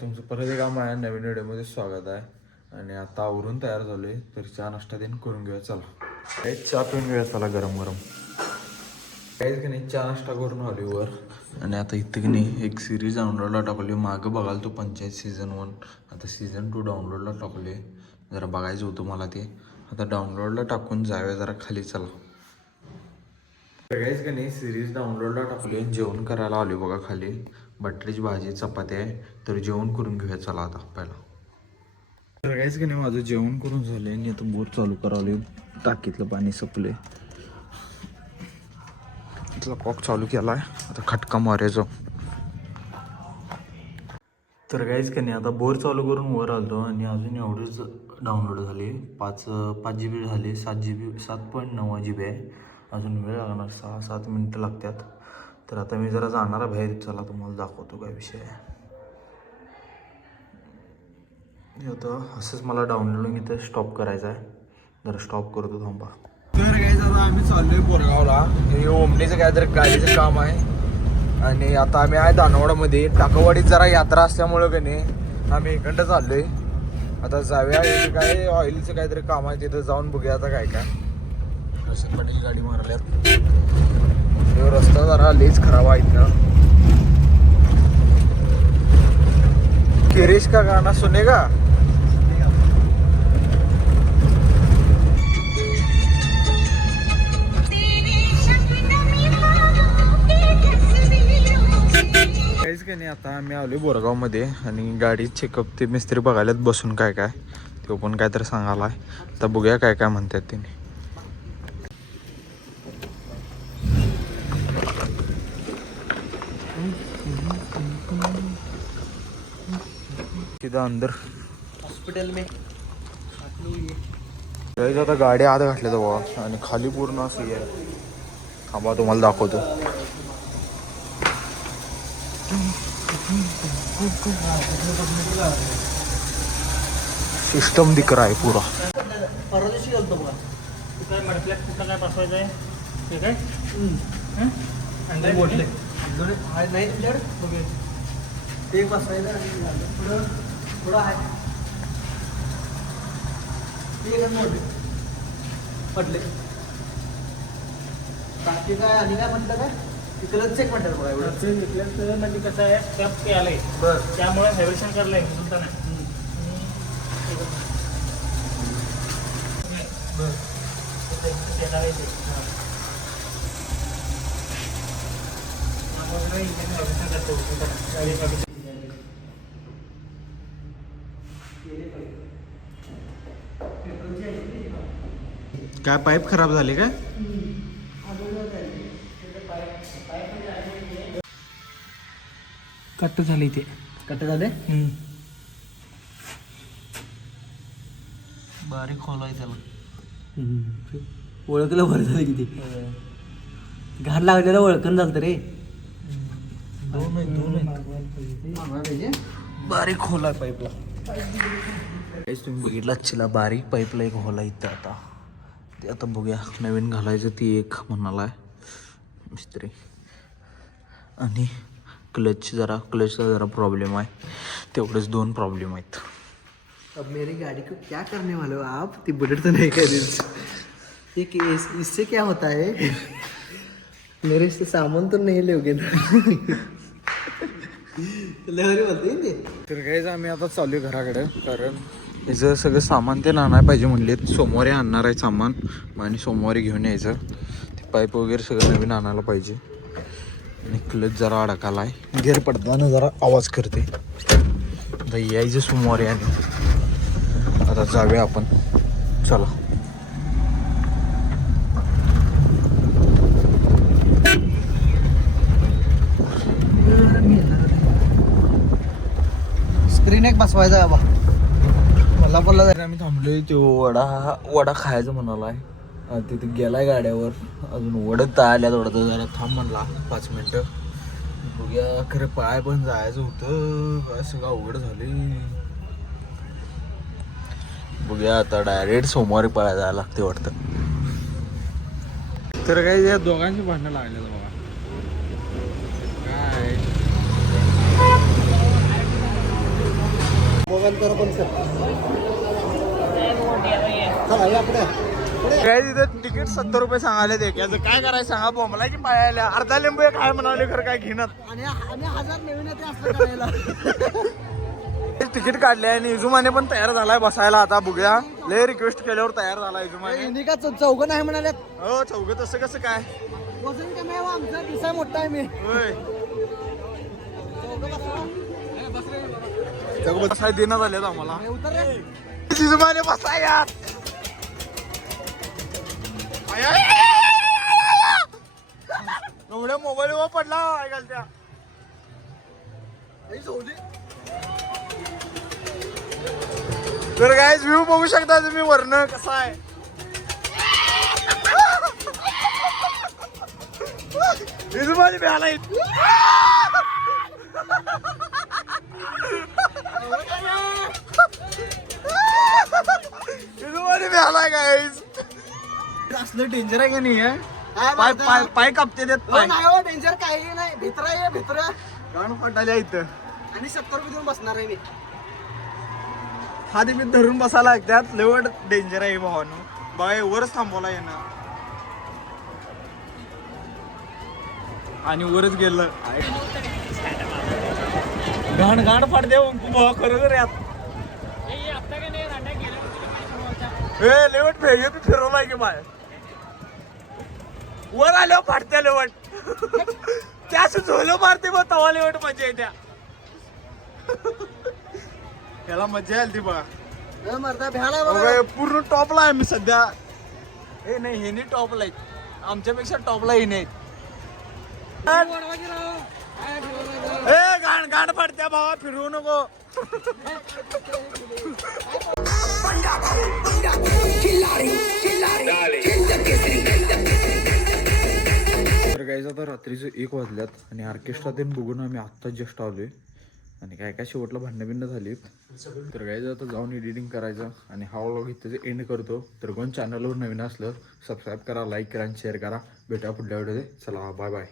तुमचं परत एकदा माझ्या नवीन व्हिडिओमध्ये स्वागत आहे. आणि आता आवरून तयार झालोय, तर चहा नाश्ता देऊन करून घेऊया. चला चहा पिऊन घेऊया, चला गरम गरम. काहीच की नाही, चहा नाश्ता करून आलो वर. आणि आता इथं की नाही एक सिरीज डाउनलोडला टाकली. मागं बघाल तो पंचायत सीझन 1, आता सीझन 2 डाउनलोडला टाकले. जरा बघायचं होतं मला ते. आता डाउनलोडला टाकून जाऊया जरा खाली. चला सगळ्याच का नाही सिरीज डाउनलोडला टाकली. जेवण करायला आलो बघा खाली. बटाट्याची भाजी चपाती आहे, तर जेवण करून घेऊया. चला आता पहिला सगळ्याच का नाही माझं जेवण करून झालंय आणि आता बोर चालू करावले. टाकीतलं पाणी संपले, इथला कॉक चालू केलाय. आता खटका मारायचो. तर काहीच का नाही आता बोर चालू करून वर आलो आणि अजून एवढेच डाउनलोड झाले. 5 GB झाले. 7.9 GB आहे. अजून वेळ लागणार, 6-7 मिनटं लागतात. तर आता मी जरा जाणार आहे बाहेर. चला तुम्हाला दाखवतो काय विषय आहे. आता असंच मला डाउनलोडिंग इथं स्टॉप करायचं आहे. जरा स्टॉप करतो, थांबा. तर काय झालं, आम्ही चाललोय बोरगावला. हे ओमनीचं काय तर गाडीचं काम आहे. आणि आता आम्ही आहे दानवडमध्ये. टाकावाडीत जरा यात्रा असल्यामुळं का नाही आम्ही इकडं चाललोय. आता जाऊया, इथे काय ऑइलचं काहीतरी काम आहे, तिथं जाऊन बघूया आता काय काय. रसिक पाटील गाडी मारल्यात. रस्ता जरा लईच खराब आहे इथं. किरीश का गाना सुनेगा. काहीच काही नाही, आता आम्ही आलोय बोरगावमध्ये आणि गाडी चेकअप ते मिस्त्री बघायलात बसून काय काय. तो पण काहीतरी सांगायला. आता बघूया काय काय म्हणतात त्यांनी. तिथं अंदर हॉस्पिटल में आता गाडी आत घातल्या बाबा आणि खाली पूर्ण असं आहे. थांबा तुम्हाला दाखवतो. सिस्टम दिख रहा है पूरा. परवा दिवशी गेलतो बघा. तू काय म्हटलं कुठं काय बसवायचं आहे ते काय अंडे मोडले नाही तुमच्याकडे बघे ते बसवायचं आणि पुढं पुढं आहे ते एकच मोडले पडले. बाकी काय आणि काय म्हटलं काय तिकडंच चेक म्हणतात बघा. एवढं घेतलं म्हणजे कसं आहे कॅप ते आलंय बरं, त्यामुळे व्हायब्रेशन करलंय सुद्धा नाही. काय पाईप खराब झाले काय. कट्ट झाले ते कट्ट झाले. बारीक खोलाय त्याला ओळखलं बरं झालं किती घाण लागलेलं ओळखून झालं रे. बारीक खोला पाईपला. तुम्ही बघितला चिला बारीक पाईपला एक होला इथं. आता ते आता बघूया नवीन घालायचं. ती एक म्हणाला मिस्त्री. आणि क्लचचा जरा प्रॉब्लेम आहे. तेवढेच 2 प्रॉब्लेम आहेत. अब मेरी गाड़ी को क्या करने वाले हो आप. ती बुलेट तो नहीं कर इससे क्या होता है. मेरे से सामान तो नहीं लोगे लहरी बोलते. तर काहीच आम्ही आता चालू आहे घराकडे. कारण याचं सगळं सामान ते आणायला पाहिजे म्हणले. सोमवारी आणणार आहे सामान आणि सोमवारी घेऊन यायचं. ते पाईप वगैरे सगळं नवीन आणायला पाहिजे. आणि क्लच जरा अडकाला आहे. गेअर पडताना जरा आवाज करते. आता यायचं सोमवारी आणि आता जाऊया आपण. चला स्क्रीन एक बसवायचा बाबा. मला बोलला जायला आम्ही थांबलोय. तो वडा खायचं म्हणाला आहे. तिथे गेलाय गाड्यावर. अजून वडत आल्या थोडं. जरा थांब म्हणला 5 मिनटं. बघूया खरं पाय पण जायचं होतं. काय सगळं अवघड झाले. बघूया आता डायरेक्ट सोमवारी पळायला जायला लागते वाटतं. तर काही या दोघांची भांडणं लागले बघा. काय काय तिथं तिकीट 70 रुपये सांगायला ते याचं काय करायचं सांगा बोंबला की पायाला अर्धा लिंबू एक काय म्हणाले खरं काय घेणार आणि 1000 नवीन येते असं करायला. तिकीट काढले आणि इजुमाने पण तयार झालाय बसायला आता बघूया लय रिक्वेस्ट केल्यावर तयार झाला इजुमाने का चौघं नाही म्हणाले. हो चौघ तसं कसं काय वजन कमी आहे आमचा दिसा मोठा आहे मी. होय चौघ बसाय देण्यात आले आम्हाला उतर रे. इजुमाने बसाय यार एवढ्या मोबाईल वर पडला ऐकाल त्या तर गाइस व्ह्यू बघू शकता तुम्ही वरनं कसा आहे इजुमाने भ्याला इजुमाने भ्याला गाइस असलं डेंजर आहे का नाही आहे पाय पाय पाय कापते देत पाय नाही हो डेंजर काही नाही भित्रा आहे भित्रा कान फटायला इथं आणि 70 रुपये देऊन बसणार आहे मी. हा ते मी धरून बसायला लागतात लेवट डेंजर आहे भावानो बाय वरच थांबवला येणं आणि वरच गेलं घाण घाण फाट देऊ भावा खरोखर यात हे लेवट फेय तू फिरवलाय की बाय वर आल्यावर फाटत्या लेवट त्याच झोलं मारते मग तवा लेवट मजा येत्या त्याला मजा आली ती बघा मरता भ्याला बघा. पूर्ण टॉपला आहे मी सध्या हे नाही हे नाही टॉपला आहेत आमच्यापेक्षा टॉपला हे नाही ए गाण गाण पडत्या भावा फिरवू नको तर गाईज आता रात्रीचं 1 वाजल्यात आणि ऑर्केस्ट्रा ते बघून आम्ही आत्ताच जस्ट आलोय आणि काय काय शेवटला भांडणं बिंड झालीत तर गाईज आता जाऊन एडिटिंग करायचं आणि हा व्लॉग इथं एंड करतो तर कोण चॅनलवर नवीन असलं सबस्क्राईब करा लाईक करा आणि शेअर करा भेटा पुढल्या व्हिडिओमध्ये चला बाय बाय